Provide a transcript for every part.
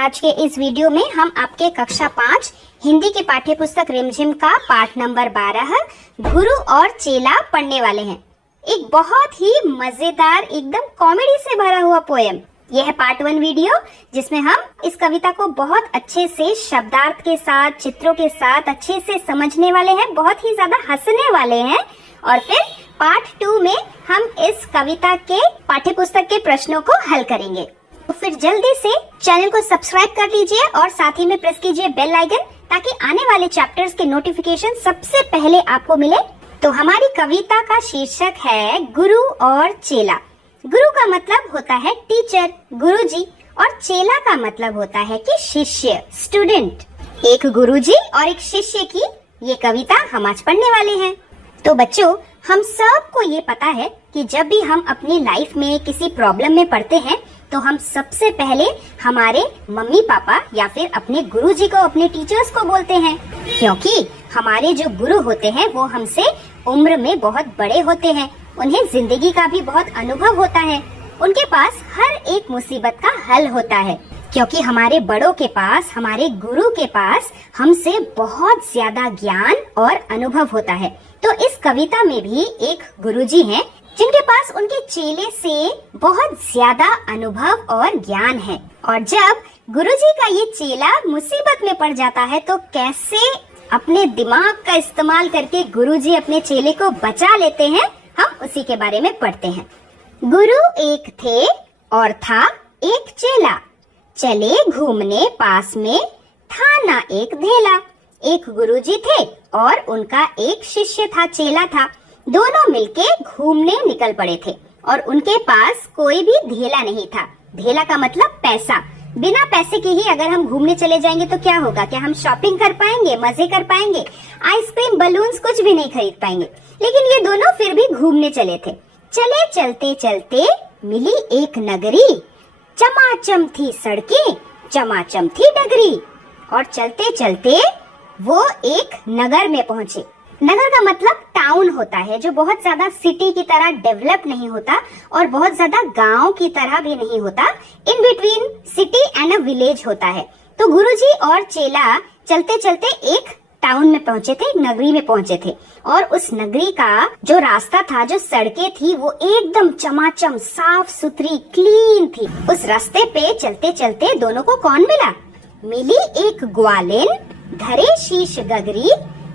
आज के इस वीडियो में हम आपके कक्षा 5 हिंदी की पाठ्य पुस्तक रिमझिम का पाठ नंबर 12 गुरु और चेला पढ़ने वाले हैं। एक बहुत ही मजेदार एकदम कॉमेडी से भरा हुआ पोयम। यह है पार्ट 1 वीडियो जिसमें हम इस कविता को बहुत अच्छे से शब्दार्थ के साथ, चित्रों के साथ अच्छे से समझने वाले हैं, बहुत ही ज्यादा हंसने वाले हैं। और फिर पार्ट 2 में हम इस कविता के पाठ्य पुस्तक के प्रश्नों को हल करेंगे। तो फिर जल्दी से चैनल को सब्सक्राइब कर लीजिए और साथ ही में प्रेस कीजिए बेल आइकन ताकि आने वाले चैप्टर्स के नोटिफिकेशन सबसे पहले आपको मिले। तो हमारी कविता का शीर्षक है गुरु और चेला। गुरु का मतलब होता है टीचर, गुरुजी, और चेला का मतलब होता है कि शिष्य, स्टूडेंट। एक गुरुजी और एक शिष्य की ये कविता हम आज पढ़ने वाले हैं। तो बच्चों, हम सबको ये पता है कि जब भी हम अपनी लाइफ में किसी प्रॉब्लम में पड़ते हैं तो हम सबसे पहले हमारे मम्मी पापा या फिर अपने गुरुजी को, अपने टीचर्स को बोलते हैं, क्योंकि हमारे जो गुरु होते हैं वो हमसे उम्र में बहुत बड़े होते हैं। उन्हें जिंदगी का भी बहुत अनुभव होता है। उनके पास हर एक मुसीबत का हल होता है, क्योंकि हमारे बड़ों के पास, हमारे गुरु के पास हमसे बहुत ज्यादा ज्ञान और अनुभव होता है। तो इस कविता में भी एक गुरुजी हैं जिनके पास उनके चेले से बहुत ज्यादा अनुभव और ज्ञान है। और जब गुरुजी का ये चेला मुसीबत में पड़ जाता है तो कैसे अपने दिमाग का इस्तेमाल करके गुरुजी अपने चेले को बचा लेते हैं, हम उसी के बारे में पढ़ते हैं। गुरु एक थे और था एक चेला, चले घूमने पास में था ना एक धेला। एक गुरुजी थे और उनका एक शिष्य था, चेला था। दोनों मिलके घूमने निकल पड़े थे और उनके पास कोई भी धेला नहीं था। धेला का मतलब पैसा। बिना पैसे के ही अगर हम घूमने चले जाएंगे तो क्या होगा? क्या हम शॉपिंग कर पाएंगे, मजे कर पाएंगे? आइसक्रीम, बलून्स कुछ भी नहीं खरीद पाएंगे। लेकिन ये दोनों फिर भी घूमने चले थे। चले चलते चलते मिली एक नगरी, चमाचम थी सड़कें, चमाचम थी डगरी। और चलते चलते वो एक नगर में पहुंचे। नगर का मतलब टाउन होता है, जो बहुत ज्यादा सिटी की तरह डेवलप नहीं होता और बहुत ज्यादा गांव की तरह भी नहीं होता। In between city and a village होता है। तो गुरुजी और चेला चलते चलते एक टाउन में पहुंचे थे, एक नगरी में पहुंचे थे। और उस नगरी का जो रास्ता था, जो सड़कें थी, वो एकदम चमाचम साफ सुथरी, क्लीन थी। उस रास्ते पे चलते चलते दोनों को कौन मिला? मिली एक ग्वालिन, धरे शीश गगरी।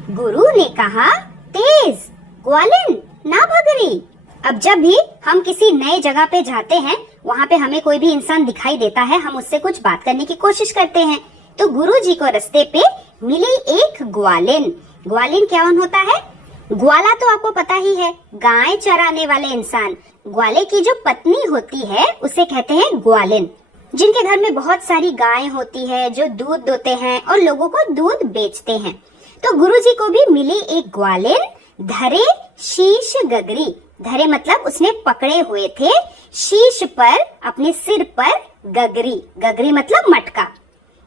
गुरु ने कहा तेज ग्वालिन ना भगरी। अब जब भी हम किसी नए जगह पे जाते हैं, वहाँ पे हमें कोई भी इंसान दिखाई देता है, हम उससे कुछ बात करने की कोशिश करते हैं। तो गुरुजी को रास्ते पे मिली एक ग्वालिन। ग्वालिन क्या होता है? ग्वाला तो आपको पता ही है, गाय चराने वाले इंसान। ग्वाले की जो पत्नी होती है उसे कहते हैं ग्वालिन। जिनके घर में बहुत सारी गायें होती है, जो दूध दोते हैं और लोगों को दूध बेचते हैं। तो गुरुजी को भी मिली एक ग्वालिन, धरे शीश गगरी। धरे मतलब उसने पकड़े हुए थे, शीश पर, अपने सिर पर, गगरी, गगरी मतलब मटका।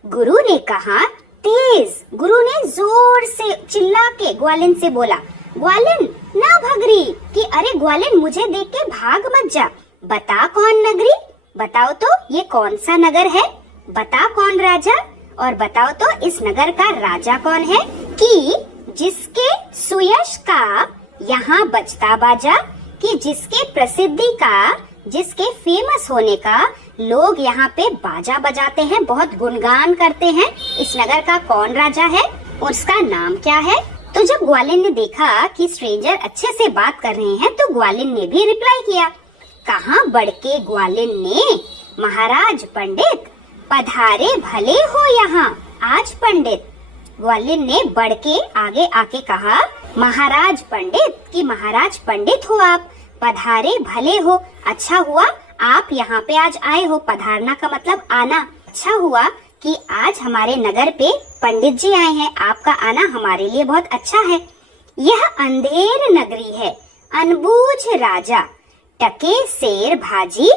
गुरु ने कहा तेज। गुरु ने जोर से चिल्ला के ग्वालिन से बोला, ग्वालिन ना भगरी, कि अरे ग्वालिन मुझे देख के भाग मत जा। बता कौन नगरी? बताओ तो ये कौन सा नगर है? बता कौन राजा? और बताओ तो इस नगर का राजा कौन है, कि जिसके सुयश का यहाँ बजता बाजा, कि जिसके प्रसिद्धि का, जिसके फेमस होने का लोग यहाँ पे बाजा बजाते हैं, बहुत गुणगान करते हैं। इस नगर का कौन राजा है? उसका नाम क्या है? तो जब ग्वालिन ने देखा कि स्ट्रेंजर अच्छे से बात कर रहे हैं तो ग्वालिन ने भी रिप्लाई किया। कहाँ बढ़ के ग्वालिन ने, महाराज पंडित पधारे भले हो यहाँ आज पंडित। ग्वालिन ने बढ़ के आगे आके कहा, महाराज पंडित, कि महाराज पंडित हो आप, पधारे भले हो, अच्छा हुआ आप यहाँ पे आज आए हो। पधारना का मतलब आना। अच्छा हुआ कि आज हमारे नगर पे पंडित जी आए हैं, आपका आना हमारे लिए बहुत अच्छा है। यह अंधेर नगरी है, अनबूझ राजा, टके शेर भाजी,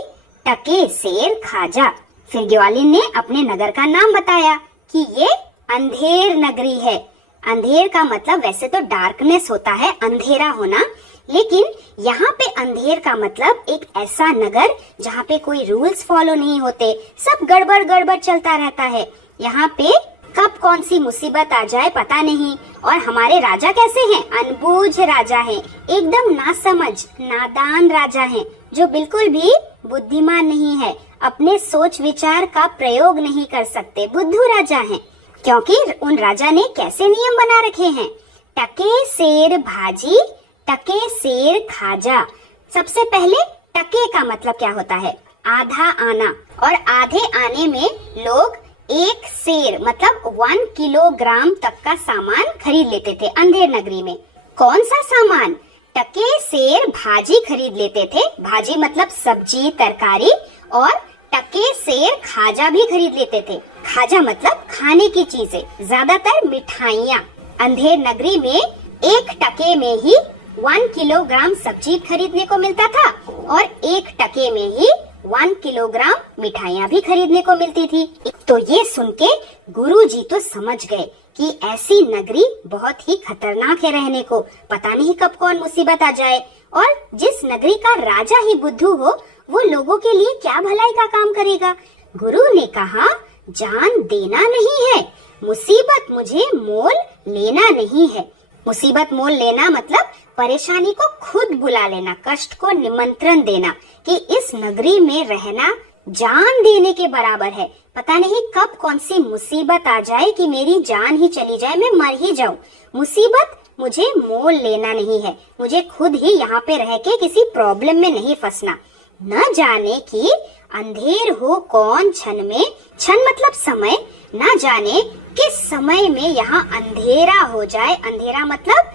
टके शेर खाजा। फिर ग्वालिन ने अपने नगर का नाम बताया कि ये अंधेर नगरी है। अंधेर का मतलब वैसे तो डार्कनेस होता है, अंधेरा होना, लेकिन यहाँ पे अंधेर का मतलब एक ऐसा नगर जहाँ पे कोई रूल्स फॉलो नहीं होते, सब गड़बड़ गड़बड़ चलता रहता है। यहाँ पे कब कौन सी मुसीबत आ जाए पता नहीं। और हमारे राजा कैसे हैं? अनबूझ राजा हैं, एकदम नासमझ नादान राजा हैं, जो बिल्कुल भी बुद्धिमान नहीं है, अपने सोच विचार का प्रयोग नहीं कर सकते, बुद्धू राजा हैं। क्योंकि उन राजा ने कैसे नियम बना रखे हैं? टके सेर भाजी, टके सेर खाजा। सबसे पहले टके का मतलब क्या होता है? आधा आना। और आधे आने में लोग 1 सेर मतलब 1 किलोग्राम तक का सामान खरीद लेते थे अंधेर नगरी में। कौन सा सामान? टके सेर भाजी खरीद लेते थे। भाजी मतलब सब्जी तरकारी। और टके सेर खाजा भी खरीद लेते थे। खाजा मतलब खाने की चीजें, ज्यादातर मिठाइयाँ। अंधेर नगरी में 1 टके में ही 1 किलोग्राम सब्जी खरीदने को मिलता था और 1 टके में ही 1 किलोग्राम मिठाइयाँ भी खरीदने को मिलती थी। तो ये सुन के गुरुजी तो समझ गए कि ऐसी नगरी बहुत ही खतरनाक है रहने को, पता नहीं कब कौन मुसीबत आ जाए। और जिस नगरी का राजा ही बुद्धू हो, वो लोगों के लिए क्या भलाई का काम करेगा? गुरु ने कहा, जान देना नहीं है, मुसीबत मुझे मोल लेना नहीं है। मुसीबत मोल लेना मतलब परेशानी को खुद बुला लेना, कष्ट को निमंत्रण देना कि इस नगरी में रहना जान देने के बराबर है। पता नहीं कब कौन सी मुसीबत आ जाए कि मेरी जान ही चली जाए, मैं मर ही जाऊं। मुसीबत मुझे मोल लेना नहीं है, मुझे खुद ही यहाँ पे रह के किसी प्रॉब्लम में नहीं फंसना। न जाने कि अंधेर हो कौन क्षण में, क्षण मतलब समय, न जाने किस समय में यहाँ अंधेरा हो जाए, अंधेरा मतलब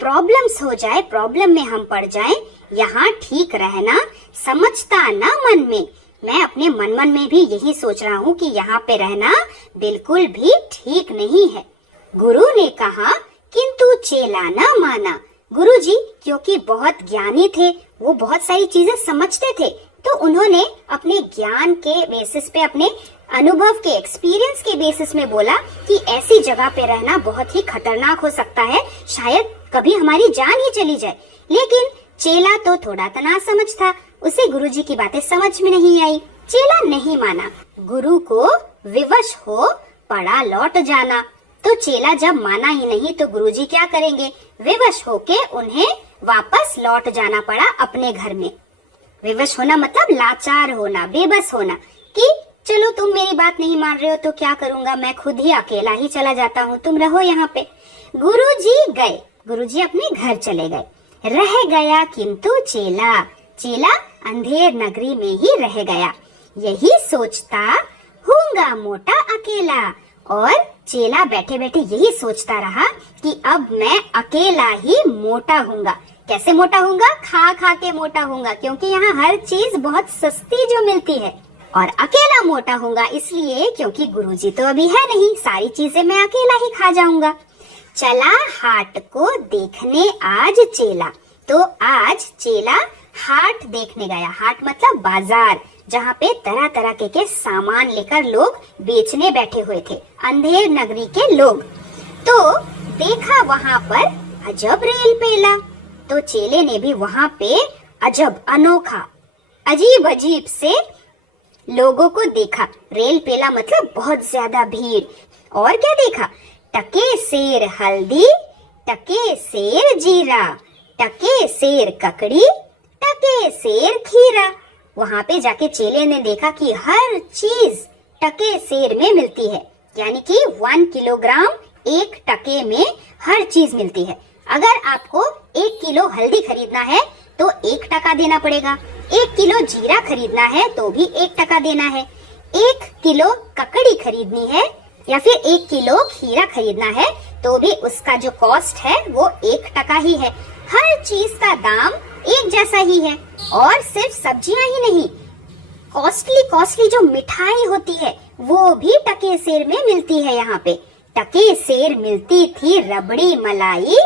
प्रॉब्लम्स हो जाए, प्रॉब्लम में हम पड़ जाएं। यहाँ ठीक रहना समझता ना मन में। मैं अपने मन में भी यही सोच रहा हूँ कि यहाँ पे रहना बिल्कुल भी ठीक नहीं है। गुरु ने कहा, किंतु चेला ना माना। गुरुजी क्योंकि बहुत ज्ञानी थे, वो बहुत सारी चीजें समझते थे, तो उन्होंने अपने ज्ञान के बेसिस पे, अपने अनुभव के एक्सपीरियंस के बेसिस में बोला कि ऐसी जगह पे रहना बहुत ही खतरनाक हो सकता है, शायद कभी हमारी जान ही चली जाए। लेकिन चेला तो थोड़ा तना समझ था, उसे गुरुजी की बातें समझ में नहीं आई। चेला नहीं माना। गुरु को विवश हो पड़ा लौट जाना। तो चेला जब माना ही नहीं तो गुरुजी क्या करेंगे? विवश होके उन्हें वापस लौट जाना पड़ा अपने घर में। विवश होना मतलब लाचार होना, बेबस होना कि चलो तुम मेरी बात नहीं मान रहे हो तो क्या करूंगा, मैं खुद ही अकेला ही चला जाता हूँ, तुम रहो यहाँ पे। गुरुजी गए, गुरुजी अपने घर चले गए। रह गया किंतु चेला, चेला अंधेर नगरी में ही रह गया। यही सोचता हूँगा मोटा अकेला। और चेला बैठे बैठे यही सोचता रहा कि अब मैं अकेला ही मोटा हूँगा। कैसे मोटा हूँगा? खा खा के मोटा हूँगा, क्योंकि यहाँ हर चीज बहुत सस्ती जो मिलती है। और अकेला मोटा हूँगा इसलिए क्योंकि गुरुजी तो अभी है नहीं, सारी चीजें मैं अकेला ही खा जाऊंगा। चला हाट को देखने आज चेला। तो आज चेला हाट देखने गया। हाट मतलब बाजार, जहाँ पे तरह तरह के सामान लेकर लोग बेचने बैठे हुए थे, अंधेर नगरी के लोग। तो देखा वहाँ पर अजब रेल पेला। तो चेले ने भी वहाँ पे अजब, अनोखा, अजीब अजीब से लोगों को देखा। रेल पेला मतलब बहुत ज्यादा भीड़। और क्या देखा? टके सेर हल्दी, टके सेर जीरा, टके सेर ककड़ी, टके सेर खीरा। वहाँ पे जाके चेले ने देखा कि हर चीज टके सेर में मिलती है, यानी कि 1 किलोग्राम 1 टके में हर चीज मिलती है। अगर आपको 1 किलो हल्दी खरीदना है तो 1 टका देना पड़ेगा, 1 किलो जीरा खरीदना है तो भी 1 टका देना है, 1 किलो ककड़ी खरीदनी है या फिर 1 किलो खीरा खरीदना है तो भी उसका जो कॉस्ट है वो 1 टका ही है। हर चीज का दाम एक जैसा ही है। और सिर्फ सब्जियां ही नहीं, कॉस्टली जो मिठाई होती है वो भी टके सेर में मिलती है। यहाँ पे टके सेर मिलती थी रबड़ी मलाई,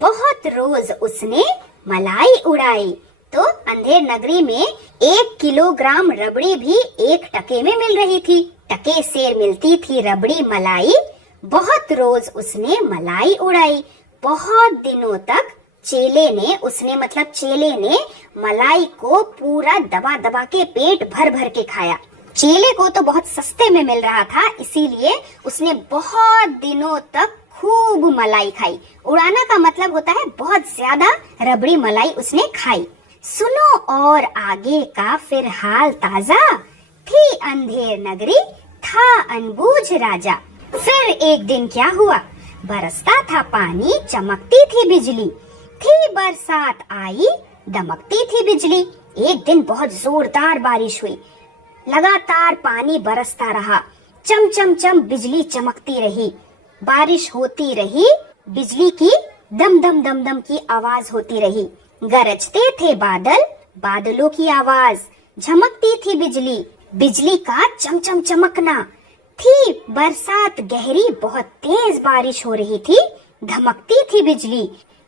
बहुत रोज उसने मलाई उड़ाई। तो अंधेर नगरी में 1 किलोग्राम रबड़ी भी 1 टके में मिल रही थी। टके सेर मिलती थी रबड़ी मलाई, बहुत रोज उसने मलाई उड़ाई। बहुत दिनों तक चेले ने, उसने मतलब चेले ने मलाई को पूरा दबा दबा के पेट भर भर के खाया। चेले को तो बहुत सस्ते में मिल रहा था, इसीलिए उसने बहुत दिनों तक खूब मलाई खाई। उड़ाना का मतलब होता है बहुत ज्यादा रबड़ी मलाई उसने खाई। सुनो और आगे का फिर हाल ताजा, थी अंधेर नगरी, था अनबूझ राजा। फिर एक दिन क्या हुआ, बरसता था पानी, चमकती थी बिजली, थी बरसात आई, दमकती थी बिजली। एक दिन बहुत जोरदार बारिश हुई, लगातार पानी बरसता रहा, चम चम चम बिजली चमकती रही, बारिश होती रही, बिजली की दम दम दम दम की आवाज होती रही, गरजते थे बादल, बादलों की आवाज, झमकती थी बिजली, बिजली का चमचम चमकना, थी बरसात गहरी, बहुत तेज बारिश हो रही थी, धमकती थी बिजली।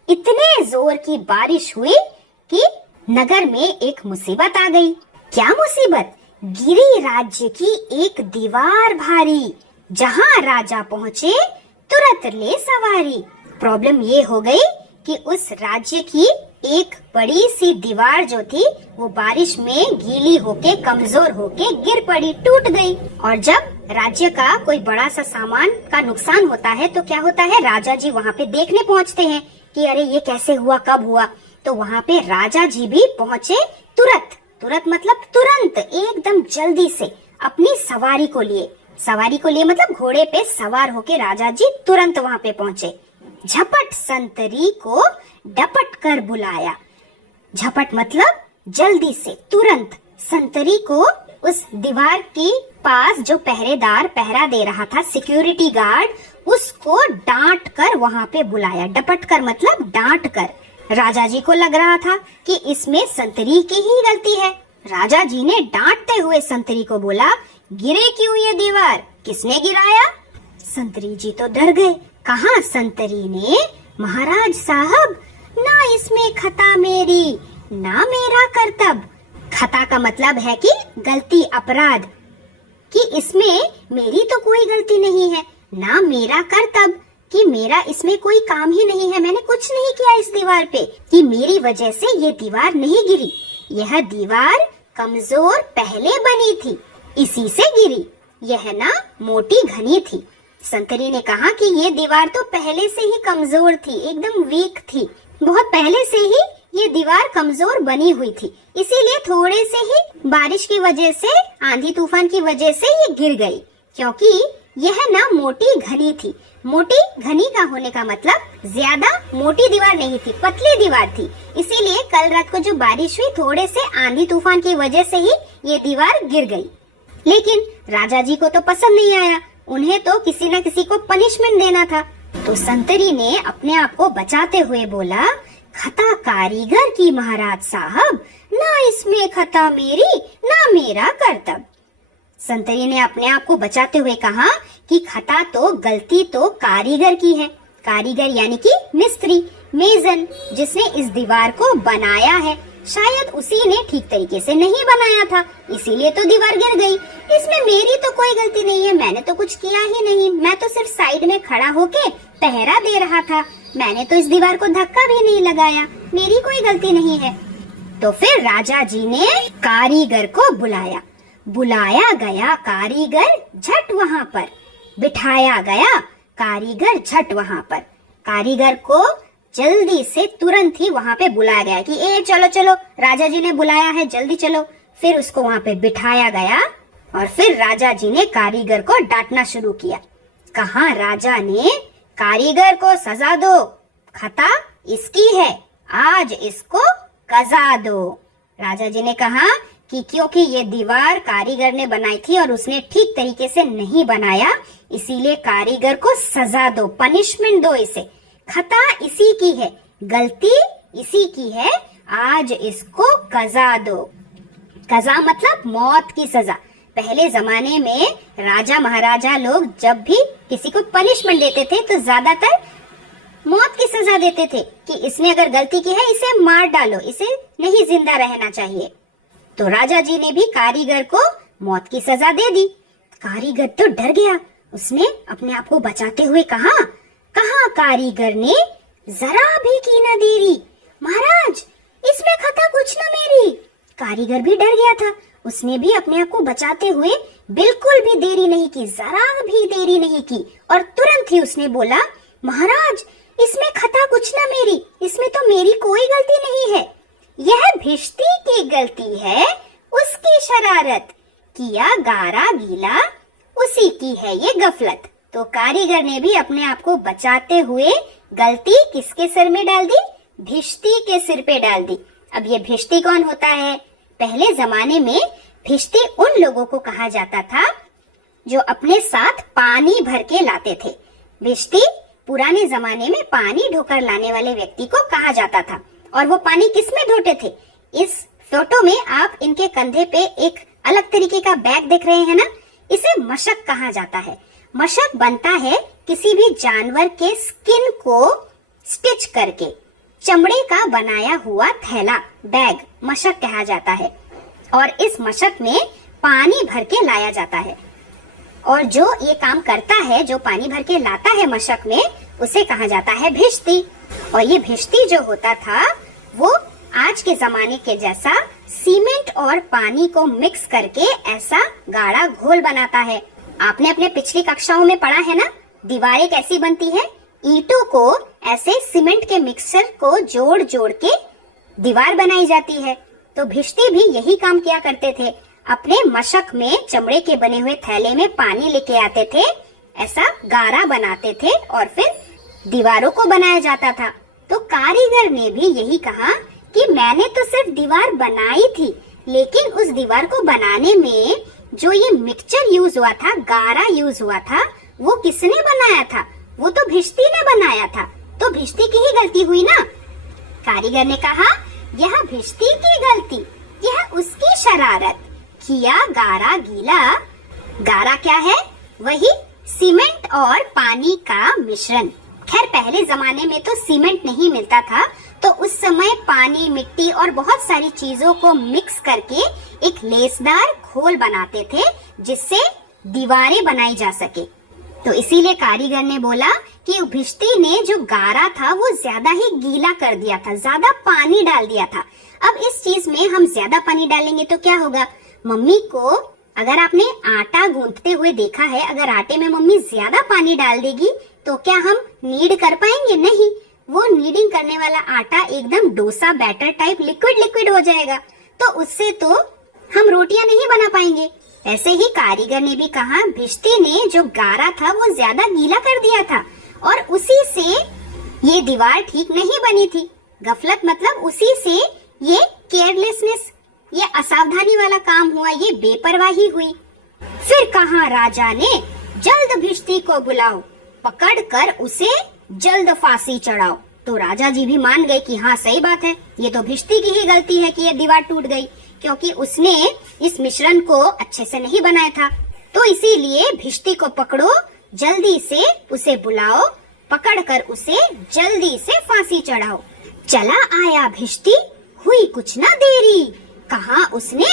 इतने जोर की बारिश हुई कि नगर में एक मुसीबत आ गई। क्या मुसीबत? गिरी राज्य की एक दीवार भारी, जहाँ राजा पहुँचे तुरंत ले सवारी। प्रॉब्लम ये हो गई कि उस राज्य की एक बड़ी सी दीवार जो थी वो बारिश में गीली होके कमजोर होके गिर पड़ी, टूट गई। और जब राज्य का कोई बड़ा सा सामान का नुकसान होता है तो क्या होता है, राजा जी वहाँ पे देखने पहुँचते हैं कि अरे ये कैसे हुआ, कब हुआ। तो वहाँ पे राजा जी भी पहुँचे तुरंत, तुरंत मतलब तुरंत, एकदम जल्दी से अपनी सवारी को लिए। सवारी को लिए मतलब घोड़े पे सवार होके राजा जी तुरंत वहाँ पे पहुँचे। झपट संतरी को डपट कर बुलाया। झपट मतलब जल्दी से, तुरंत। संतरी को उस दीवार के पास जो पहरेदार पहरा दे रहा था, सिक्योरिटी गार्ड, उसको डांट कर वहाँ पे बुलाया। डपट कर मतलब डांट कर। राजा जी को लग रहा था कि इसमें संतरी की ही गलती है। राजा जी ने डांटते हुए संतरी को बोला, गिरे क्यों ये दीवार, किसने गिराया? संतरी जी तो डर गए। कहा संतरी ने, महाराज साहब, ना इसमें खता मेरी, ना मेरा कर्तव्य। खता का मतलब है कि गलती, अपराध, कि इसमें मेरी तो कोई गलती नहीं है, ना मेरा कर्तव्य, कि मेरा इसमें कोई काम ही नहीं है, मैंने कुछ नहीं किया इस दीवार पे, कि मेरी वजह से ये दीवार नहीं गिरी। यह दीवार कमजोर पहले बनी थी, इसी से गिरी। यह ना मोटी घनी थी। संतरी ने कहा कि ये दीवार तो पहले से ही कमजोर थी, एकदम वीक थी, बहुत पहले से ही ये दीवार कमजोर बनी हुई थी, इसीलिए थोड़े से ही बारिश की वजह से, आंधी तूफान की वजह से ये गिर गई, क्योंकि यह ना मोटी घनी थी। मोटी घनी का होने का मतलब ज्यादा मोटी दीवार नहीं थी, पतली दीवार थी, इसीलिए कल रात को जो बारिश हुई, थोड़े से आंधी तूफान की वजह से ही ये दीवार गिर गई। लेकिन राजा जी को तो पसंद नहीं आया, उन्हें तो किसी न किसी को पनिशमेंट देना था। तो संतरी ने अपने आप को बचाते हुए बोला, खता कारीगर की महाराज साहब, ना इसमें खता मेरी, ना मेरा कर्तव्य। संतरी ने अपने आप को बचाते हुए कहा कि खता तो, गलती तो कारीगर की है। कारीगर यानी कि मिस्त्री, मेजन, जिसने इस दीवार को बनाया है, शायद उसी ने ठीक तरीके से नहीं बनाया था, इसीलिए तो दीवार गिर गई। इसमें मेरी तो कोई गलती नहीं है, मैंने तो कुछ किया ही नहीं, मैं तो सिर्फ साइड में खड़ा होके पहरा दे रहा था, मैंने तो इस दीवार को धक्का भी नहीं लगाया, मेरी कोई गलती नहीं है। तो फिर राजा जी ने कारीगर को बुलाया। बुलाया गया कारीगर झट वहाँ पर, बिठाया गया कारीगर झट वहाँ पर। कारीगर को जल्दी से तुरंत ही वहाँ पे बुलाया गया कि ए चलो चलो, राजा जी ने बुलाया है, जल्दी चलो। फिर उसको वहाँ पे बिठाया गया और फिर राजा जी ने कारीगर को डांटना शुरू किया। कहा राजा ने, कारीगर को सजा दो, खता इसकी है, आज इसको कजा दो। राजा जी ने कहा कि क्योंकि ये दीवार कारीगर ने बनाई थी और उसने ठीक तरीके से नहीं बनाया, इसीलिए कारीगर को सजा दो, पनिशमेंट दो इसे। खता इसी की है, गलती इसी की है, आज इसको कजा दो। कजा मतलब मौत की सजा। पहले जमाने में राजा महाराजा लोग जब भी किसी को पनिशमेंट देते थे तो ज्यादातर मौत की सजा देते थे कि इसने अगर गलती की है इसे मार डालो, इसे नहीं जिंदा रहना चाहिए। तो राजा जी ने भी कारीगर को मौत की सजा दे दी। कारीगर तो डर गया, उसने अपने आप को बचाते हुए कहा कारीगर ने, जरा भी की न देरी। महाराज, इसमें खता कुछ न मेरी। कारीगर भी डर गया था। उसने भी अपने आप को बचाते हुए बिल्कुल भी देरी नहीं की, जरा भी देरी नहीं की, और तुरंत ही उसने बोला, महाराज, इसमें खता कुछ न मेरी, इसमें तो मेरी कोई गलती नहीं है। यह भिश्ती की गलती है, उसकी शरारत। किया गारा गीला, उसी की है ये गफलत। तो कारीगर ने भी अपने आप को बचाते हुए गलती किसके सिर में डाल दी? भिश्ती के सिर पे डाल दी। अब ये भिश्ती कौन होता है? पहले जमाने में भिश्ती उन लोगों को कहा जाता था जो अपने साथ पानी भर के लाते थे। भिश्ती पुराने जमाने में पानी ढोकर लाने वाले व्यक्ति को कहा जाता था। और वो पानी किसमें ढोते थे? इस फोटो में आप इनके कंधे पे एक अलग तरीके का बैग देख रहे हैं ना, इसे मशक कहा जाता है। मशक बनता है किसी भी जानवर के स्किन को स्टिच करके। चमड़े का बनाया हुआ थैला, बैग मशक कहा जाता है। और इस मशक में पानी भर के लाया जाता है। और जो ये काम करता है, जो पानी भर के लाता है मशक में, उसे कहा जाता है भिश्ती। और ये भिश्ती जो होता था वो आज के जमाने के जैसा सीमेंट और पानी को मिक्स करके ऐसा गाढ़ा घोल बनाता है। आपने अपने पिछली कक्षाओं में पढ़ा है ना, दीवारें कैसी बनती है? ईंटों को ऐसे सीमेंट के मिक्सचर को जोड़ जोड़ के दीवार बनाई जाती है। तो भिश्ती भी यही काम किया करते थे। अपने मशक में चमड़े के बने हुए थैले में पानी लेके आते थे, ऐसा गारा बनाते थे और फिर दीवारों को बनाया जाता था। तो कारीगर ने भी यही कहा कि मैंने तो सिर्फ दीवार बनाई थी, लेकिन उस दीवार को बनाने में जो ये मिक्सचर यूज हुआ था, गारा यूज हुआ था, वो किसने बनाया था? वो तो भिश्ती ने बनाया था। तो भिश्ती की ही गलती हुई ना। कारीगर ने कहा, यह भिश्ती की गलती, यह उसकी शरारत। किया गारा गीला। गारा क्या है? वही सीमेंट और पानी का मिश्रण। खैर, पहले जमाने में तो सीमेंट नहीं मिलता था, तो उस समय पानी, मिट्टी और बहुत सारी चीजों को मिक्स करके एक लेसदार घोल बनाते थे जिससे दीवारें बनाई जा सके। तो इसीलिए कारीगर ने बोला कि भिश्ती ने जो गारा था वो ज्यादा ही गीला कर दिया था, ज्यादा पानी डाल दिया था। अब इस चीज में हम ज्यादा पानी डालेंगे तो क्या होगा? मम्मी को अगर आपने आटा गूंथते हुए देखा है, अगर आटे में मम्मी ज्यादा पानी डाल देगी तो क्या हम नीड कर पाएंगे? नहीं। वो नीडिंग करने वाला आटा एकदम dosa batter type liquid liquid हो जाएगा, तो उससे तो हम रोटियां नहीं बना पाएंगे। ऐसे ही कारीगर ने भी कहा, भिश्ती ने जो गारा था वो ज्यादा गीला कर दिया था और उसी से ये दीवार ठीक नहीं बनी थी। गफलत मतलब उसी से ये केयरलेसनेस, ये असावधानी वाला काम हुआ, ये बेपरवाही हुई। फिर कहा राजा ने, जल्द भिश्ती को बुलाओ, पकड़कर उसे जल्द फांसी चढ़ाओ। तो राजा जी भी मान गए कि हाँ, सही बात है, ये तो भिश्ती की ही गलती है कि ये दीवार टूट गई, क्योंकि उसने इस मिश्रण को अच्छे से नहीं बनाया था। तो इसीलिए भिश्ती को पकड़ो, जल्दी से उसे बुलाओ, पकड़कर उसे जल्दी से फांसी चढ़ाओ। चला आया भिश्ती, हुई कुछ न देरी। कहा उसने,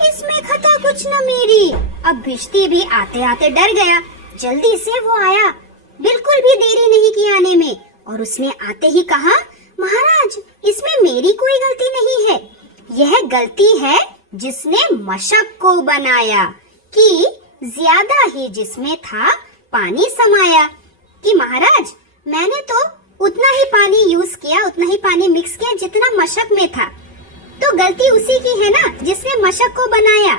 इसमें खता कुछ न मेरी। अब भिश्ती भी आते आते डर गया। जल्दी से वो आया, बिल्कुल भी देरी नहीं की आने में, और उसने आते ही कहा, महाराज, इसमें मेरी कोई गलती नहीं है। यह गलती है जिसने मशक को बनाया, कि ज्यादा ही जिसमें था पानी समाया। कि महाराज, मैंने तो उतना ही पानी यूज किया, उतना ही पानी मिक्स किया जितना मशक में था। तो गलती उसी की है ना जिसने मशक को बनाया,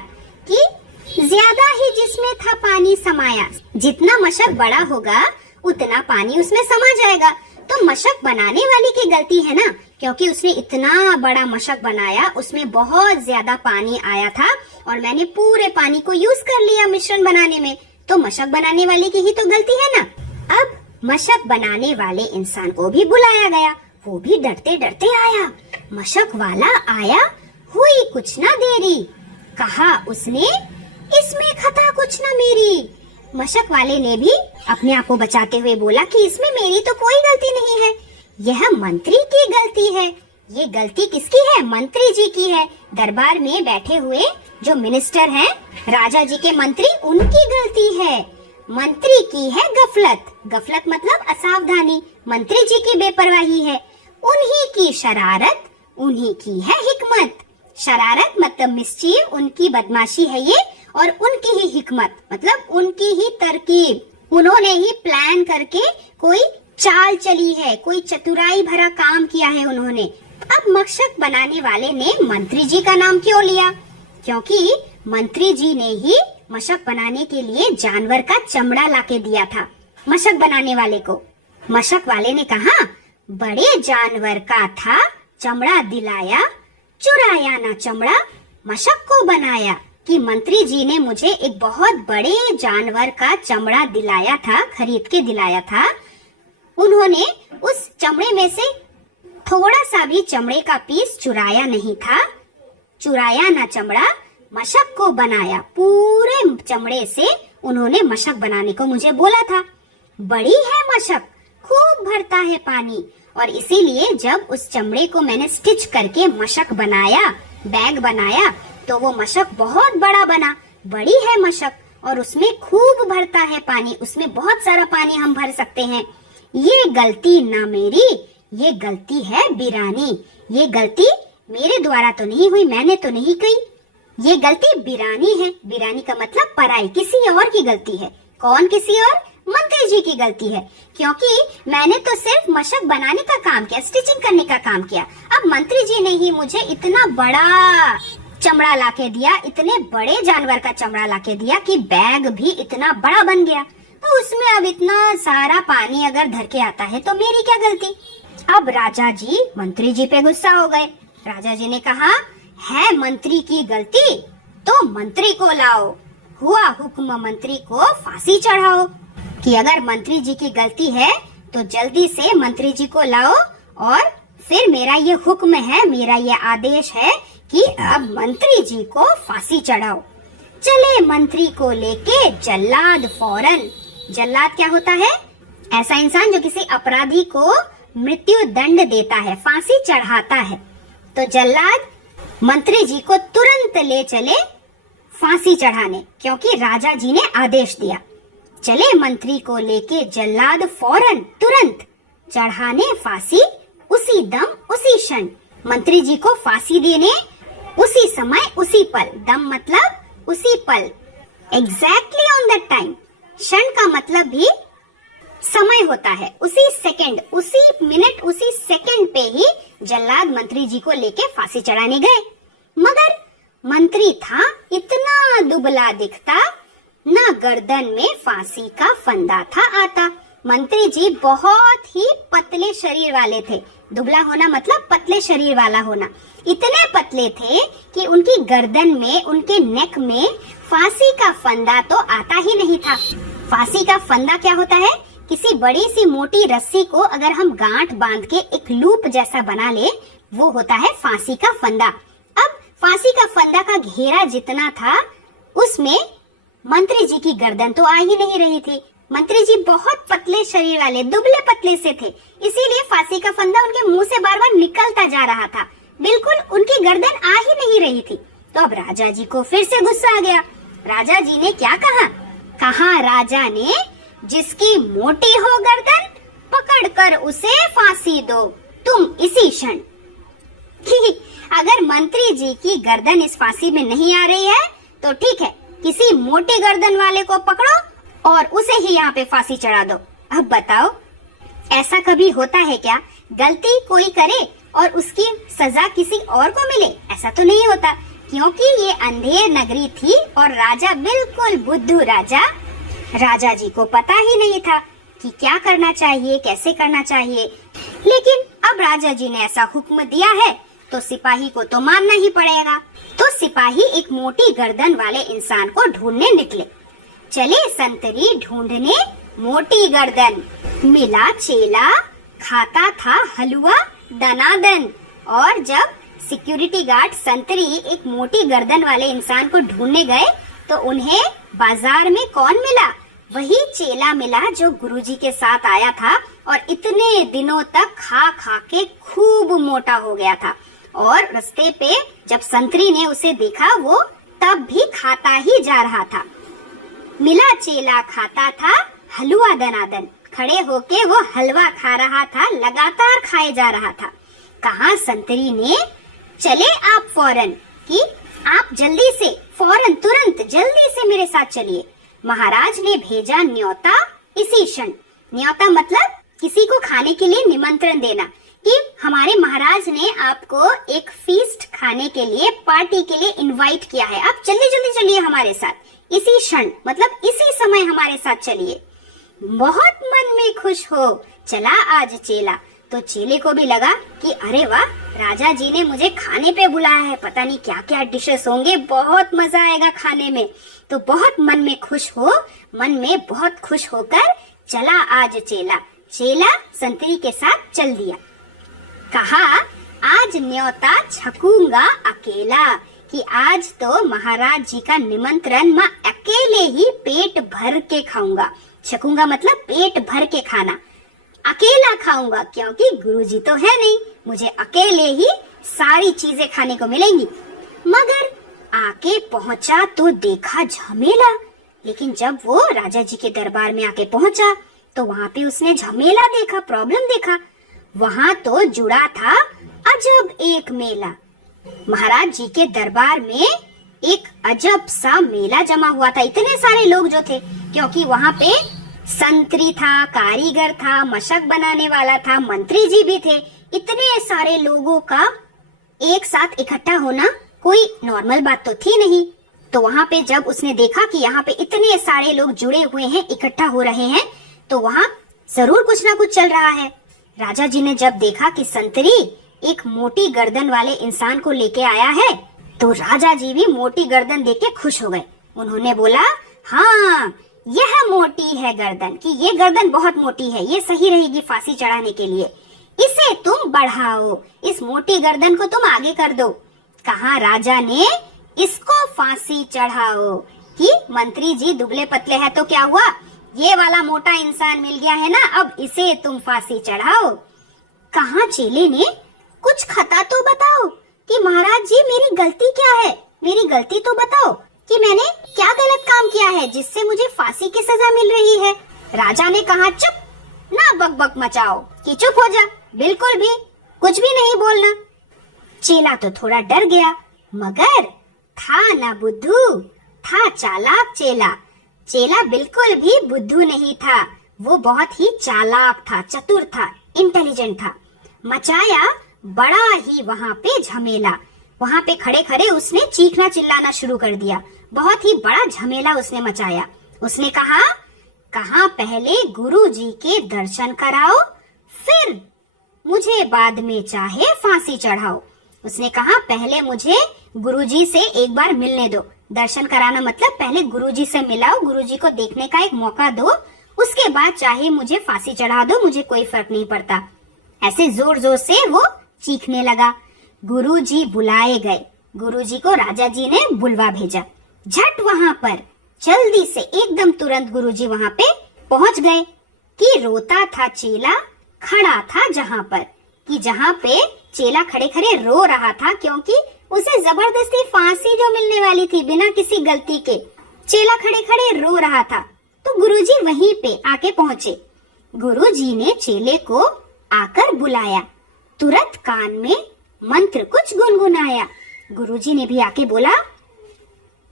कि ज्यादा ही जिसमें था पानी समाया। जितना मशक बड़ा होगा उतना पानी उसमें समा जाएगा। तो मशक बनाने वाली की गलती है ना, क्योंकि उसने इतना बड़ा मशक बनाया, उसमें बहुत ज्यादा पानी आया था और मैंने पूरे पानी को यूज कर लिया मिश्रण बनाने में। तो मशक बनाने वाले की ही तो गलती है ना। अब मशक बनाने वाले इंसान को भी बुलाया गया, वो भी डरते डरते आया। मशक वाला आया, हुई कुछ ना देरी। कहा उसने, इसमें खता कुछ ना मेरी। मशक वाले ने भी अपने आप को बचाते हुए बोला कि इसमें मेरी तो कोई गलती नहीं है, यह मंत्री की गलती है। ये गलती किसकी है? मंत्री जी की है। दरबार में बैठे हुए जो मिनिस्टर हैं, राजा जी के मंत्री, उनकी गलती है। मंत्री की है गफलत, गफलत मतलब असावधानी, मंत्री जी की बेपरवाही है। उन्हीं की शरारत, उन्हीं की है हिकमत। शरारत मतलब मिस्चीव, उनकी बदमाशी है ये, और उनकी ही हिकमत मतलब उनकी ही तरकीब, उन्होंने ही प्लान करके कोई चाल चली है, कोई चतुराई भरा काम किया है उन्होंने। अब मशक बनाने वाले ने मंत्री जी का नाम क्यों लिया? क्योंकि मंत्री जी ने ही मशक बनाने के लिए जानवर का चमड़ा लाके दिया था मशक बनाने वाले को। मशक वाले ने कहा, बड़े जानवर का था चमड़ा दिलाया, चुराया ना चमड़ा मशक को बनाया। कि मंत्री जी ने मुझे एक बहुत बड़े जानवर का चमड़ा दिलाया था, खरीद के दिलाया था। उन्होंने उस चमड़े में से थोड़ा सा भी चमड़े का पीस चुराया नहीं था। चुराया ना चमड़ा मशक को बनाया, पूरे चमड़े से उन्होंने मशक बनाने को मुझे बोला था। बड़ी है मशक, खूब भरता है पानी, और इसीलिए जब उस चमड़े को मैंने स्टिच करके मशक बनाया, बैग बनाया, तो वो मशक बहुत बड़ा बना। बड़ी है मशक और उसमें खूब भरता है पानी, उसमें बहुत सारा पानी हम भर सकते हैं। ये गलती ना मेरी, ये गलती है बिरानी। ये गलती मेरे द्वारा तो नहीं हुई, मैंने तो नहीं की, ये गलती बिरानी है। बिरानी का मतलब पराई, किसी और की गलती है। कौन किसी और? मंत्री जी की गलती है, क्योंकि मैंने तो सिर्फ मशक बनाने का काम किया, स्टिचिंग करने का काम किया। अब मंत्री जी ने ही मुझे इतना बड़ा चमड़ा लाके दिया, इतने बड़े जानवर का चमड़ा लाके दिया कि बैग भी इतना बड़ा बन गया। तो उसमें अब इतना सारा पानी अगर धर के आता है तो मेरी क्या गलती? अब राजा जी मंत्री जी पे गुस्सा हो गए। राजा जी ने कहा, है मंत्री की गलती तो मंत्री को लाओ, हुआ हुक्म मंत्री को फांसी चढ़ाओ। कि अगर मंत्री जी की गलती है तो जल्दी से मंत्री जी को लाओ, और फिर मेरा ये हुक्म है, मेरा ये आदेश है कि अब मंत्री जी को फांसी चढ़ाओ। चले मंत्री को लेके जल्लाद फौरन। जल्लाद क्या होता है? ऐसा इंसान जो किसी अपराधी को मृत्यु दंड देता है, फांसी चढ़ाता है। तो जल्लाद मंत्री जी को तुरंत ले चले फांसी चढ़ाने, क्योंकि राजा जी ने आदेश दिया। चले मंत्री को लेके जल्लाद फौरन, तुरंत चढ़ाने फांसी, उसी दम उसी क्षण। मंत्री जी को फांसी देने उसी समय उसी पल। दम मतलब उसी पल, एग्जैक्टली ऑन दैट टाइम। क्षण का मतलब भी समय होता है, उसी सेकंड, उसी मिनट, उसी सेकंड पे ही जल्लाद मंत्री जी को लेके फांसी चढ़ाने गए। मगर मंत्री था इतना दुबला दिखता, ना गर्दन में फांसी का फंदा था आता। मंत्री जी बहुत ही पतले शरीर वाले थे। दुबला होना मतलब पतले शरीर वाला होना। इतने पतले थे कि उनकी गर्दन में, उनके नेक में फांसी का फंदा तो आता ही नहीं था। फांसी का फंदा क्या होता है? किसी बड़ी सी मोटी रस्सी को अगर हम गांठ बांध के एक लूप जैसा बना ले, वो होता है फांसी का फंदा। अब फांसी का फंदा का घेरा जितना था, उसमें मंत्री जी की गर्दन तो आ ही नहीं रही थी। मंत्री जी बहुत पतले शरीर वाले, दुबले पतले से थे, इसीलिए फांसी का फंदा उनके मुंह से बार बार निकलता जा रहा था। बिल्कुल उनकी गर्दन आ ही नहीं रही थी। तो अब राजा जी को फिर से गुस्सा आ गया। राजा जी ने क्या कहा? राजा ने, जिसकी मोटी हो गर्दन पकड़कर उसे फांसी दो तुम इसी क्षण। अगर मंत्री जी की गर्दन इस फांसी में नहीं आ रही है तो ठीक है, किसी मोटी गर्दन वाले को पकड़ो और उसे ही यहाँ पे फांसी चढ़ा दो। अब बताओ, ऐसा कभी होता है क्या? गलती कोई करे और उसकी सजा किसी और को मिले? ऐसा तो नहीं होता, क्योंकि ये अंधेर नगरी थी और राजा बिल्कुल बुद्धू राजा। राजा जी को पता ही नहीं था कि क्या करना चाहिए, कैसे करना चाहिए। लेकिन अब राजा जी ने ऐसा हुक्म दिया है तो सिपाही को तो मानना ही पड़ेगा। तो सिपाही एक मोटी गर्दन वाले इंसान को ढूंढने निकले। चले संतरी ढूंढने मोटी गर्दन। मिला चेला खाता था हलवा दनादन। और जब सिक्योरिटी गार्ड संतरी एक मोटी गर्दन वाले इंसान को ढूंढने गए तो उन्हें बाजार में कौन मिला? वही चेला मिला जो गुरुजी के साथ आया था और इतने दिनों तक खा खा के खूब मोटा हो गया था। और रास्ते पे जब संतरी ने उसे देखा, वो तब भी खाता ही जा रहा था। मिला चेला खाता था हलवा दनादन। खड़े होके वो हलवा खा रहा था, लगातार खाए जा रहा था। कहा संतरी ने, चले आप फौरन, कि आप जल्दी से, फौरन, तुरंत, जल्दी से मेरे साथ चलिए। महाराज ने भेजा न्योता इसी क्षण। न्योता मतलब किसी को खाने के लिए निमंत्रण देना, कि हमारे महाराज ने आपको एक फीस्ट खाने के लिए, पार्टी के लिए इनवाइट किया है, आप जल्दी जल्दी चलिए हमारे साथ, इसी क्षण, मतलब इसी समय हमारे साथ चलिए। बहुत मन में खुश हो चला आज चेला। तो चेले को भी लगा कि अरे वाह, राजा जी ने मुझे खाने पे बुलाया है, पता नहीं क्या क्या डिशेस होंगे, बहुत मजा आएगा खाने में। तो बहुत मन में खुश हो, मन में बहुत खुश होकर चला आज चेला। चेला संतरी के साथ चल दिया। कहा, आज न्योता छकूंगा अकेला, कि आज तो महाराज जी का निमंत्रण मैं अकेले ही पेट भर के खाऊंगा। छकूंगा मतलब पेट भर के खाना, अकेला खाऊंगा, क्योंकि गुरुजी तो है नहीं, मुझे अकेले ही सारी चीजें खाने को मिलेंगी। मगर आके पहुंचा तो देखा झमेला। लेकिन जब वो राजा जी के दरबार में आके पहुंचा तो वहाँ पे उसने झमेला देखा, प्रॉब्लम देखा। वहाँ तो जुड़ा था अजब एक मेला। महाराज जी के दरबार में एक अजब सा मेला जमा हुआ था। इतने सारे लोग जो थे, क्योंकि वहाँ पे संतरी था, कारीगर था, मशक बनाने वाला था, मंत्री जी भी थे। इतने सारे लोगों का एक साथ इकट्ठा होना कोई नॉर्मल बात तो थी नहीं। तो वहाँ पे जब उसने देखा कि यहाँ पे इतने सारे लोग जुड़े हुए हैं, इकट्ठा हो रहे हैं, तो वहाँ जरूर कुछ ना कुछ चल रहा है। राजा जी ने जब देखा कि संतरी एक मोटी गर्दन वाले इंसान को लेके आया है, तो राजा जी भी मोटी गर्दन देख के खुश हो गए। उन्होंने बोला, हाँ, यह मोटी है गर्दन, कि ये गर्दन बहुत मोटी है, ये सही रहेगी फांसी चढ़ाने के लिए, इसे तुम बढ़ाओ, इस मोटी गर्दन को तुम आगे कर दो। कहा राजा ने, इसको फांसी चढ़ाओ। कि मंत्री जी दुबले पतले हैं तो क्या हुआ, ये वाला मोटा इंसान मिल गया है ना, अब इसे तुम फांसी चढ़ाओ। कहा चेले ने, कुछ खता तो बताओ कि महाराज जी मेरी गलती क्या है, मेरी गलती तो बताओ कि मैंने क्या गलत काम किया है जिससे मुझे फांसी की सजा मिल रही है। राजा ने कहा, चुप, ना बकबक मचाओ, कि चुप हो जा, बिल्कुल भी कुछ भी नहीं बोलना। चेला तो थोड़ा डर गया, मगर था ना बुद्धू, था चालाक चेला। चेला बिल्कुल भी बुद्धू नहीं था, वो बहुत ही चालाक था, चतुर था, इंटेलिजेंट था। मचाया बड़ा ही वहाँ पे झमेला। वहाँ पे खड़े खड़े उसने चीखना चिल्लाना शुरू कर दिया। बहुत ही बड़ा झमेला उसने मचाया। उसने कहा, पहले गुरु जी के दर्शन कराओ, फिर मुझे बाद में चाहे फांसी चढ़ाओ। उसने कहा, पहले मुझे गुरुजी से एक बार मिलने दो। दर्शन कराना मतलब पहले गुरुजी से मिलाओ, गुरुजी को देखने का एक मौका दो, उसके बाद चाहे मुझे फांसी चढ़ा दो, मुझे कोई फर्क नहीं पड़ता। ऐसे जोर जोर से वो चीखने लगा। गुरुजी बुलाए गए। गुरुजी को राजा जी ने बुलवा भेजा। झट वहाँ पर जल्दी से एकदम तुरंत गुरुजी वहाँ पे पहुँच गए। कि रोता था चेला खड़ा था जहाँ पर, कि जहाँ पे चेला खड़े खड़े रो रहा था, क्योंकि उसे जबरदस्ती फांसी जो मिलने वाली थी बिना किसी गलती के, चेला खड़े खड़े रो रहा था। तो गुरुजी वहीं पे आके पहुँचे। गुरुजी ने चेले को आकर बुलाया, तुरंत कान में मंत्र कुछ गुनगुनाया। गुरुजी ने भी आके बोला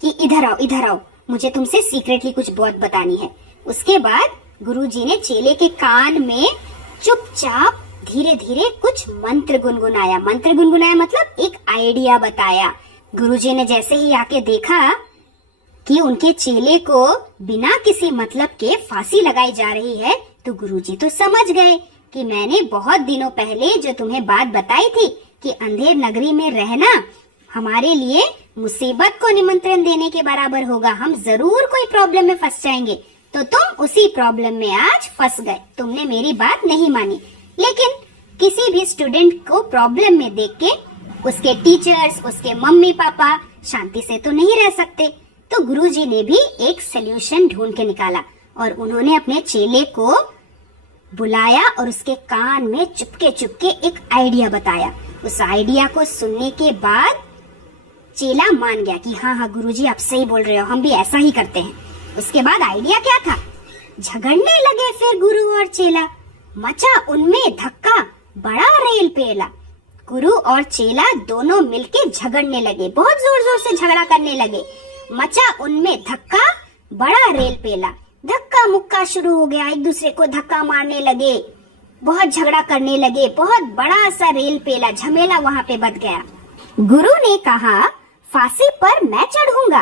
कि इधर आओ, इधर आओ, मुझे तुमसे सीक्रेटली कुछ बात बतानी है। उसके बाद गुरुजी ने चेले के कान में चुपचाप धीरे धीरे कुछ मंत्र गुनगुनाया। मंत्र गुनगुनाया मतलब एक आइडिया बताया। गुरुजी ने जैसे ही आके देखा कि उनके चेले को बिना किसी मतलब के फांसी लगाई जा रही है, तो गुरुजी तो समझ गए कि मैंने बहुत दिनों पहले जो तुम्हें बात बताई थी कि अंधेर नगरी में रहना हमारे लिए मुसीबत को निमंत्रण देने के बराबर होगा, हम जरूर कोई प्रॉब्लम में फंस जाएंगे, तो तुम उसी प्रॉब्लम में आज फंस गए। तुमने मेरी बात नहीं मानी। लेकिन किसी भी स्टूडेंट को प्रॉब्लम में देख के उसके टीचर्स, उसके मम्मी पापा शांति से तो नहीं रह सकते। तो गुरुजी ने भी एक सलूशन ढूंढ के निकाला और उन्होंने अपने चेले को बुलाया और उसके कान में चुपके चुपके एक आइडिया बताया। उस आइडिया को सुनने के बाद चेला मान गया कि हाँ हाँ गुरुजी आप सही बोल रहे हो, हम भी ऐसा ही करते हैं। उसके बाद आइडिया क्या था? झगड़ने लगे फिर गुरु और चेला। मचा उनमें धक्का, बड़ा रेल पेला। गुरु और चेला दोनों मिलके झगड़ने लगे, बहुत जोर जोर से झगड़ा करने लगे। मचा उनमें धक्का, बड़ा रेल पेला। धक्का मुक्का शुरू हो गया, एक दूसरे को धक्का मारने लगे, बहुत झगड़ा करने लगे, बहुत बड़ा सा रेल पेला झमेला वहाँ पे बच गया। गुरु ने कहा फांसी पर मैं चढ़ूंगा,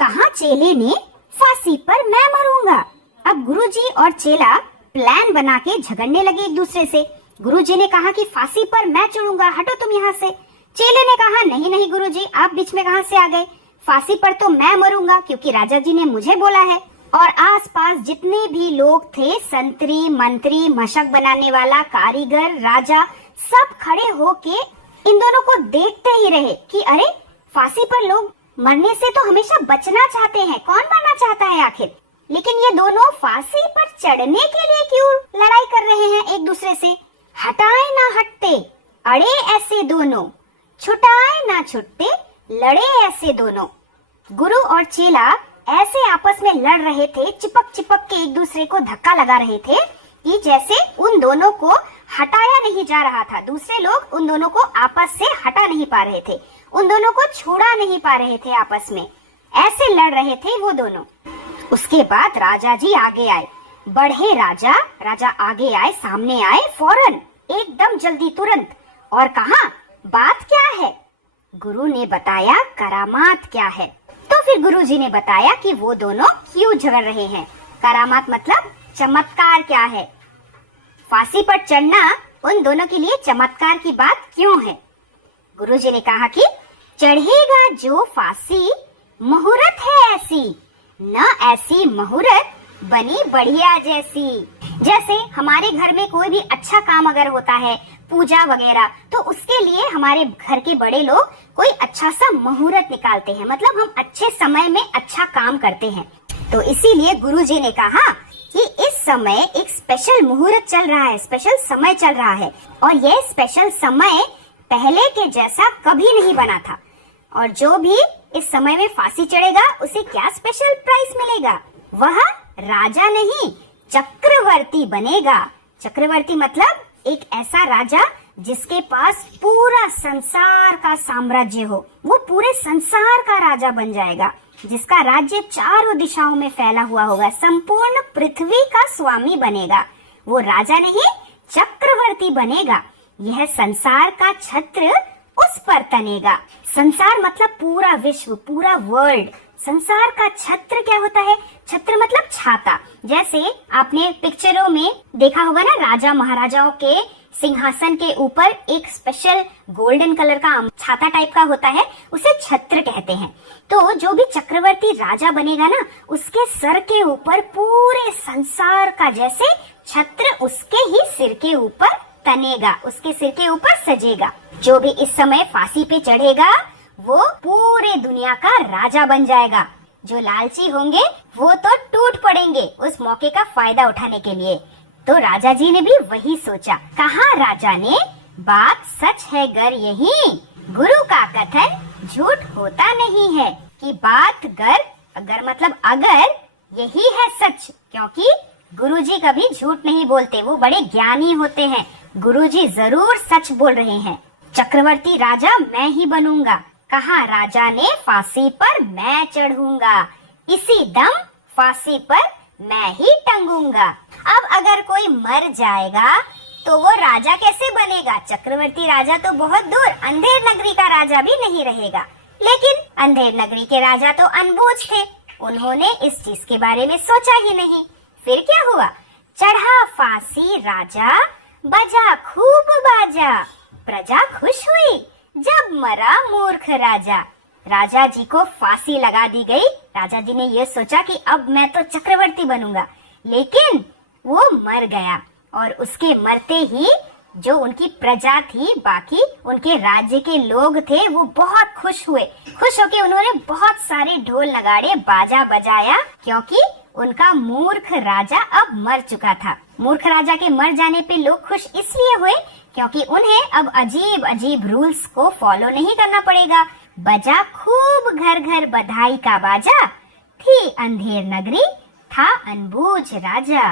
कहा चेले ने फांसी पर मैं मरूंगा। अब गुरुजी और चेला प्लान बना के झगड़ने लगे एक दूसरे से। गुरुजी ने कहा कि फांसी पर मैं चढ़ूंगा, हटो तुम यहाँ से। चेले ने कहा नहीं नहीं गुरुजी, आप बीच में कहाँ से आ गए? फांसी पर तो मैं मरूंगा क्योंकि राजा जी ने मुझे बोला है। और आसपास जितने भी लोग थे, संतरी, मंत्री, मशक बनाने वाला, कारीगर, राजा, सब खड़े होके इन दोनों को देखते ही रहे कि अरे फांसी पर लोग मरने से तो हमेशा बचना चाहते हैं, कौन मरना चाहता है आखिर? लेकिन ये दोनों फांसी पर चढ़ने के लिए क्यों लड़ाई कर रहे हैं एक दूसरे से? हटाए ना हटते, अड़े ऐसे दोनों, छुटाए ना छुटते, लड़े ऐसे दोनों। गुरु और चेला ऐसे आपस में लड़ रहे थे, चिपक चिपक के एक दूसरे को धक्का लगा रहे थे कि जैसे उन दोनों को हटाया नहीं जा रहा था। दूसरे लोग उन दोनों को आपस से हटा नहीं पा रहे थे, उन दोनों को छोड़ा नहीं पा रहे थे आपस में, ऐसे लड़ रहे थे वो दोनों। उसके बाद राजा जी आगे आए, बढ़े राजा आगे आए, सामने आए फौरन, एकदम जल्दी तुरंत, और कहा बात क्या है? गुरु ने बताया करामात क्या है। तो फिर गुरुजी ने बताया कि वो दोनों क्यों झगड़ रहे हैं। करामात मतलब चमत्कार क्या है, फांसी पर चढ़ना उन दोनों के लिए चमत्कार की बात क्यों है? गुरुजी ने कहा कि चढ़ेगा जो फांसी, मुहूर्त है ऐसी, न ऐसी मुहूर्त बनी बढ़िया जैसी। जैसे हमारे घर में कोई भी अच्छा काम अगर होता है, पूजा वगैरह, तो उसके लिए हमारे घर के बड़े लोग कोई अच्छा सा मुहूर्त निकालते हैं, मतलब हम अच्छे समय में अच्छा काम करते हैं। तो इसीलिए गुरुजी ने कहा कि इस समय एक स्पेशल मुहूर्त चल रहा है, स्पेशल समय चल रहा है, और यह स्पेशल समय पहले के जैसा कभी नहीं बना था। और जो भी इस समय में फांसी चढ़ेगा उसे क्या स्पेशल प्राइज मिलेगा? वह राजा नहीं चक्रवर्ती बनेगा। चक्रवर्ती मतलब एक ऐसा राजा जिसके पास पूरा संसार का साम्राज्य हो, वो पूरे संसार का राजा बन जाएगा, जिसका राज्य चारों दिशाओं में फैला हुआ होगा, संपूर्ण पृथ्वी का स्वामी बनेगा। वो राजा नहीं चक्रवर्ती बनेगा। यह संसार का छत्र उस पर तनेगा। संसार मतलब पूरा विश्व, पूरा वर्ल्ड। संसार का छत्र क्या होता है? छत्र मतलब छाता। जैसे आपने पिक्चरों में देखा होगा ना, राजा महाराजाओं के सिंहासन के ऊपर एक स्पेशल गोल्डन कलर का छाता टाइप का होता है, उसे छत्र कहते हैं। तो जो भी चक्रवर्ती राजा बनेगा ना, उसके सर के ऊपर पूरे संसार का जैसे छत्र उसके ही सिर के ऊपर तनेगा, उसके सिर के ऊपर सजेगा। जो भी इस समय फांसी पे चढ़ेगा वो पूरे दुनिया का राजा बन जाएगा। जो लालची होंगे वो तो टूट पड़ेंगे उस मौके का फायदा उठाने के लिए। तो राजा जी ने भी वही सोचा। कहा राजा ने, बात सच है गर यही, गुरु का कथन झूठ होता नहीं है। कि बात गर मतलब अगर यही है सच, क्योंकि गुरुजी कभी झूठ नहीं बोलते, वो बड़े ज्ञानी होते हैं। गुरुजी जरूर सच बोल रहे हैं। चक्रवर्ती राजा मैं ही बनूंगा। कहा राजा ने, फांसी पर मैं चढ़ूंगा, इसी दम फांसी पर मैं ही टंगूंगा। अब अगर कोई मर जाएगा तो वो राजा कैसे बनेगा? चक्रवर्ती राजा तो बहुत दूर अंधेर नगरी का राजा भी नहीं रहेगा। लेकिन अंधेर नगरी के राजा तो अनबूझ थे, उन्होंने इस चीज के बारे में सोचा ही नहीं। फिर क्या हुआ? चढ़ा फांसी राजा, बजा खूब बाजा, प्रजा खुश हुई जब मरा मूर्ख राजा। राजा जी को फांसी लगा दी गई। राजा जी ने ये सोचा कि अब मैं तो चक्रवर्ती बनूंगा, लेकिन वो मर गया। और उसके मरते ही जो उनकी प्रजा थी, बाकी उनके राज्य के लोग थे, वो बहुत खुश हुए। खुश होके उन्होंने बहुत सारे ढोल नगाड़े बाजा बजाया, क्योंकि उनका मूर्ख राजा अब मर चुका था। मूर्ख राजा के मर जाने पे लोग खुश इसलिए हुए क्योंकि उन्हें अब अजीब अजीब रूल्स को फॉलो नहीं करना पड़ेगा। बजा खूब घर घर बधाई का बाजा, थी अंधेर नगरी, था अनबूझ राजा।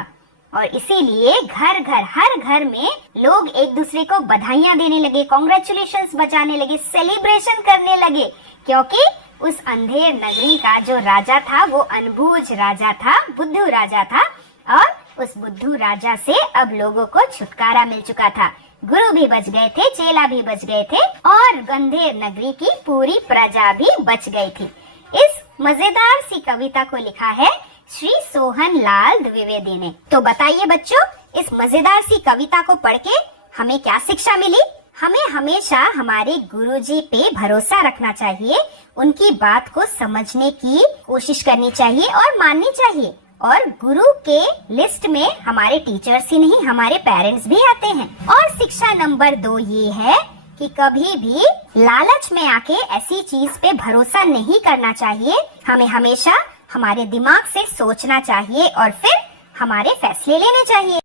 और इसीलिए घर घर, हर घर में लोग एक दूसरे को बधाइयां देने लगे, कॉन्ग्रेचुलेशंस बजाने लगे, सेलिब्रेशन करने लगे, क्योंकि उस अंधेर नगरी का जो राजा था वो अनबूझ राजा था, बुद्धू राजा था। और उस बुद्धू राजा से अब लोगों को छुटकारा मिल चुका था। गुरु भी बच गए थे, चेला भी बच गए थे और अंधेर नगरी की पूरी प्रजा भी बच गई थी। इस मजेदार सी कविता को लिखा है श्री सोहन लाल द्विवेदी ने। तो बताइए बच्चों, इस मजेदार सी कविता को पढ़ के हमें क्या शिक्षा मिली? हमें हमेशा हमारे गुरुजी पे भरोसा रखना चाहिए, उनकी बात को समझने की कोशिश करनी चाहिए और माननी चाहिए। और गुरु के लिस्ट में हमारे टीचर्स ही नहीं, हमारे पेरेंट्स भी आते हैं। और शिक्षा नंबर 2 ये है कि कभी भी लालच में आके ऐसी चीज पे भरोसा नहीं करना चाहिए। हमें हमेशा हमारे दिमाग से सोचना चाहिए और फिर हमारे फैसले लेने चाहिए।